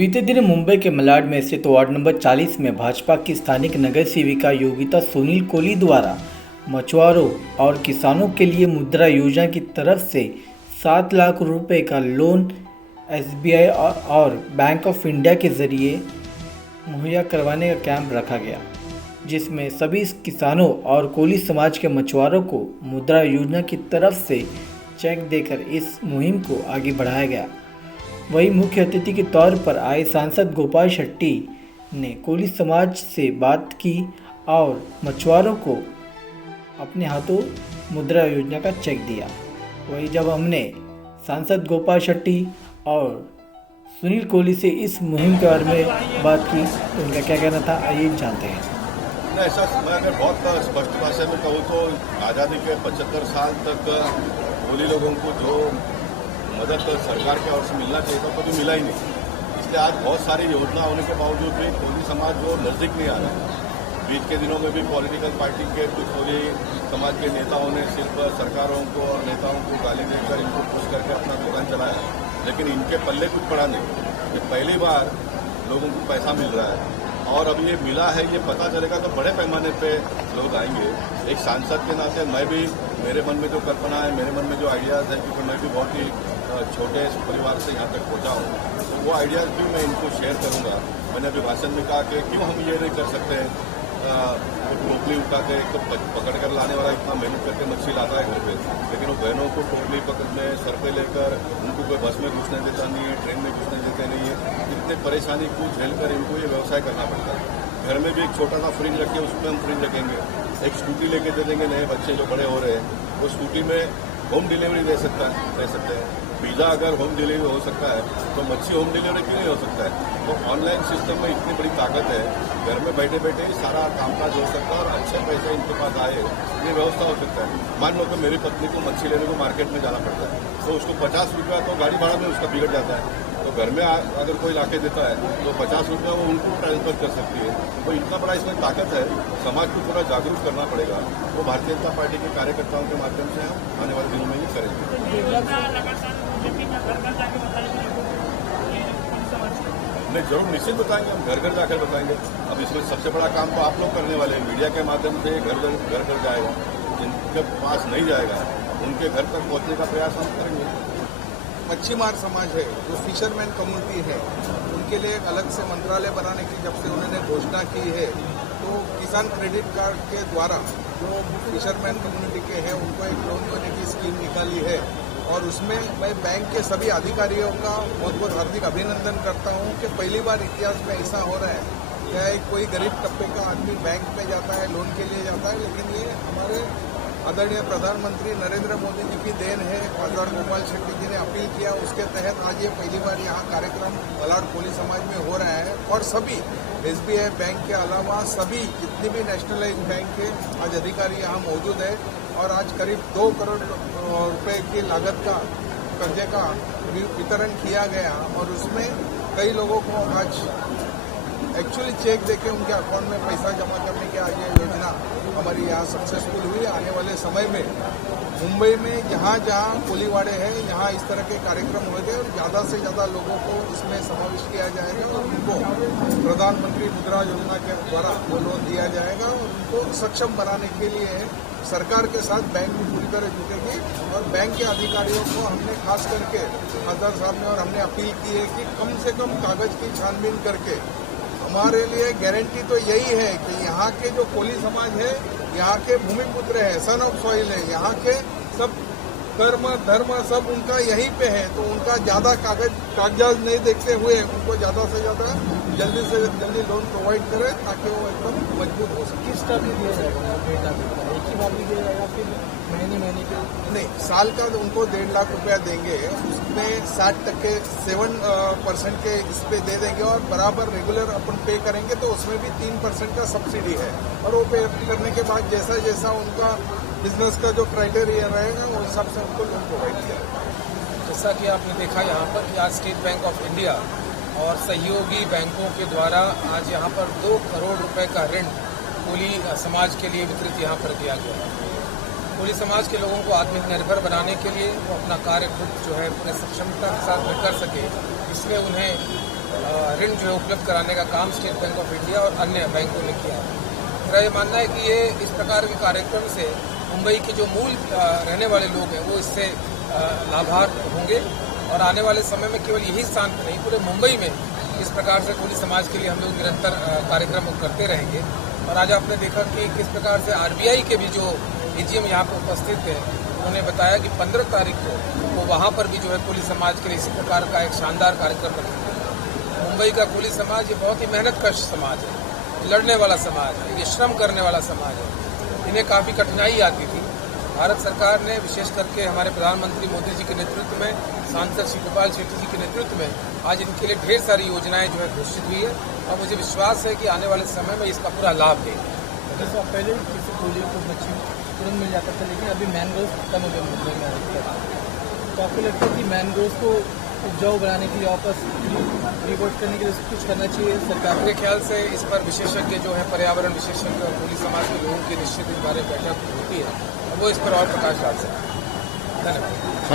बीते दिन मुंबई के मलाड में स्थित वार्ड नंबर 40 में भाजपा की स्थानिक नगर सेविका योगिता सुनील कोहली द्वारा मछुआरों और किसानों के लिए मुद्रा योजना की तरफ से 7 लाख रुपए का लोन एसबीआई और बैंक ऑफ इंडिया के जरिए मुहैया करवाने का कैंप रखा गया, जिसमें सभी किसानों और कोली समाज के मछुआरों को मुद्रा योजना की तरफ से चेक देकर इस मुहिम को आगे बढ़ाया गया। वहीं मुख्य अतिथि के तौर पर आए सांसद गोपाल शेट्टी ने कोली समाज से बात की और मछुआरों को अपने हाथों मुद्रा योजना का चेक दिया। वहीं जब हमने सांसद गोपाल शेट्टी और सुनील कोहली से इस मुहिम के बारे में बात की तो उनका क्या कहना था, आइए जानते हैं। ऐसा मैं अगर बहुत स्पष्ट भाषा में कहूँ तो आज़ादी के 75 साल तक कोली लोगों को जो मदद सरकार की ओर से मिलना चाहिए था कभी मिला ही नहीं। इसलिए आज बहुत सारी योजना होने के बावजूद भी कोली समाज जो नज़दीक नहीं आ रहा है। बीच के दिनों में भी पॉलिटिकल पार्टी के कुछ कोली समाज के नेताओं ने सिर्फ सरकारों को और नेताओं को गाली देकर इनको पुश करके अपना दुकान चलाया, लेकिन इनके पल्ले कुछ पड़ा नहीं। ये पहली बार लोगों को पैसा मिल रहा है और अब ये मिला है, ये पता चलेगा तो बड़े पैमाने पे लोग आएंगे। एक सांसद के नाते मैं भी, मेरे मन में जो कल्पना है, मेरे मन में जो आइडियाज़ है, क्योंकि मैं भी बहुत ही छोटे परिवार से यहाँ तक पहुँचा हूँ, तो वो आइडियाज़ भी मैं इनको शेयर करूँगा। मैंने अभी भाषण में कहा कि क्यों हम ये नहीं कर सकते हैं, टोकरी उठा के एक तो पकड़ कर लाने वाला इतना मेहनत करके मच्छी लाता है घर पे, लेकिन वो बहनों को टोकरी पकड़ने सर पे लेकर उनको कोई बस में घुसने देता नहीं है, ट्रेन में घुसने देते नहीं है। इतने परेशानी को झेल कर इनको ये व्यवसाय करना पड़ता है। घर में भी एक छोटा सा फ्रिज रखे, उसमें हम फ्रिज रखेंगे, एक स्कूटी लेके दे देंगे, नए बच्चे जो बड़े हो रहे हैं वो स्कूटी में होम डिलीवरी दे सकते हैं। पिज़्ज़ा अगर होम डिलीवरी हो सकता है तो मच्छी होम डिलीवरी क्यों नहीं हो सकता है। तो ऑनलाइन सिस्टम में इतनी बड़ी ताकत है, घर में बैठे बैठे ही सारा कामकाज हो सकता है और अच्छे पैसे इनके पास आए, ये व्यवस्था हो सकता है। मान लो कि मेरी पत्नी को मच्छी लेने को मार्केट में जाना पड़ता है तो उसको 50 रुपया तो गाड़ी भाड़ा में उसका बिगड़ जाता है, तो घर में अगर कोई लाके देता है तो 50 रुपया वो उनको ट्रांसफर कर सकती है। तो इतना बड़ा इसमें ताकत है, समाज को थोड़ा जागरूक करना पड़ेगा। वो भारतीय जनता पार्टी के कार्यकर्ताओं के माध्यम से हम आने वाले दिनों में ये करेंगे। नहीं, जरूर निश्चित बताएंगे, हम घर घर जाकर बताएंगे। अब इसमें सबसे बड़ा काम तो आप लोग करने वाले हैं, मीडिया के माध्यम से घर घर जाएगा। जिनके पास नहीं जाएगा उनके घर तक पहुंचने का प्रयास हम करेंगे। मच्छीमार समाज है, जो फिशरमैन कम्युनिटी है, उनके लिए एक अलग से मंत्रालय बनाने की जब से उन्होंने घोषणा की है, तो किसान क्रेडिट कार्ड के द्वारा जो फिशरमैन कम्युनिटी के हैं उनको एक लोन देने की स्कीम निकाली है। और उसमें मैं बैंक के सभी अधिकारियों का बहुत बहुत हार्दिक अभिनंदन करता हूं कि पहली बार इतिहास में ऐसा हो रहा है क्या कोई गरीब तबके का आदमी बैंक में जाता है, लोन के लिए जाता है, लेकिन ये हमारे आदरणीय प्रधानमंत्री नरेंद्र मोदी जी की देन है। खासदार गोपाल शेट्टी जी ने अपील किया, उसके तहत आज ये पहली बार यहाँ कार्यक्रम मलाड कोली समाज में हो रहा है। और सभी एसबीआई बैंक के अलावा सभी जितनी भी नेशनलाइज बैंक के आज अधिकारी यहाँ मौजूद है और आज करीब 2 करोड़ रुपए की लागत का कर्जे का वितरण किया गया और उसमें कई लोगों को आज एक्चुअली चेक देके उनके अकाउंट में पैसा जमा करने की आज ये योजना हमारी यहाँ सक्सेसफुल हुई। आने वाले समय में मुंबई में जहाँ जहाँ कोलीवाड़े हैं यहाँ इस तरह के कार्यक्रम होंगे और ज़्यादा से ज़्यादा लोगों को इसमें समावेश किया जाएगा और उनको प्रधानमंत्री मुद्रा योजना के द्वारा वो लोन दिया जाएगा और उनको सक्षम बनाने के लिए सरकार के साथ बैंक भी पूरी तरह जुटेगी। और बैंक के अधिकारियों को हमने खास करके खासदार साहब ने और हमने अपील की है कि कम से कम कागज की छानबीन करके हमारे लिए गारंटी तो यही है कि यहाँ के जो कोली समाज है, यहाँ के भूमिपुत्र है, सन ऑफ सॉइल है, यहाँ के सब कर्म धर्म सब उनका यहीं पे है, तो उनका ज़्यादा कागजात नहीं देखते हुए उनको ज़्यादा से ज़्यादा जल्दी से जल्दी लोन प्रोवाइड करें ताकि वो एकदम मजबूत हो सके। किस तरह दिया जाएगा डेटा एक ही बार भी दिया जाएगा, फिर महीने के नहीं, साल का उनको 1.5 लाख रुपया देंगे, उसमें 7% के इस पे दे देंगे और बराबर रेगुलर अपन पे करेंगे तो उसमें भी 3% का सब्सिडी है। और वो पे करने के बाद जैसा जैसा उनका बिजनेस का जो क्राइटेरिया रहेगा वो हिसाब से उनको लोन प्रोवाइड किया। जैसा कि आपने देखा यहाँ पर कि आज स्टेट बैंक ऑफ इंडिया और सहयोगी बैंकों के द्वारा आज यहाँ पर 2 करोड़ रुपए का ऋण कोली समाज के लिए वितरित यहाँ पर किया गया है। कोली समाज के लोगों को आत्मनिर्भर बनाने के लिए वो अपना कार्य खुद जो है अपने सक्षमता के साथ में कर सके, इसलिए उन्हें ऋण जो है उपलब्ध कराने का काम स्टेट बैंक ऑफ इंडिया और अन्य बैंकों ने किया है। मेरा ये मानना है कि ये इस प्रकार के कार्यक्रम से मुंबई के जो मूल रहने वाले लोग हैं वो इससे लाभार्थ होंगे और आने वाले समय में केवल यही स्थान पर नहीं पूरे मुंबई में इस प्रकार से कोली समाज के लिए हम लोग निरंतर कार्यक्रम करते रहेंगे। और आज आपने देखा कि किस प्रकार से आरबीआई के भी जो एजीएम यहाँ पर उपस्थित थे उन्होंने बताया कि 15 तारीख को वो वहाँ पर भी जो है कोली समाज के लिए इसी प्रकार का एक शानदार कार्यक्रम रखेंगे। मुंबई का कोली समाज ये बहुत ही मेहनतकश समाज है, लड़ने वाला समाज है, ये श्रम करने वाला समाज है। इन्हें काफ़ी कठिनाई आती थी। भारत सरकार ने विशेष करके हमारे प्रधानमंत्री मोदी जी के नेतृत्व में, सांसद श्री गोपाल शेट्टी जी के नेतृत्व में आज इनके लिए ढेर सारी योजनाएं जो है घोषित हुई है और मुझे विश्वास है कि आने वाले समय में इसका पूरा लाभ लेंगे। जैसे पहले किसी कोली को मच्छी तुरंत मिल जाता था, लेकिन अभी मैंग्रोव खत्म हो गए मुंबई में। तो आपको लगता है कि मैंग्रोव को उपजाऊ बनाने के लिए वापस रिवोट करने के लिए कुछ करना चाहिए सरकार? मेरे ख्याल से इस पर विशेषज्ञ जो है पर्यावरण विशेषज्ञ और कोली समाज के लोगों की निश्चित इस बारे में बैठक होती है और वो इस पर और प्रकाश डाल सकते हैं। धन्यवाद।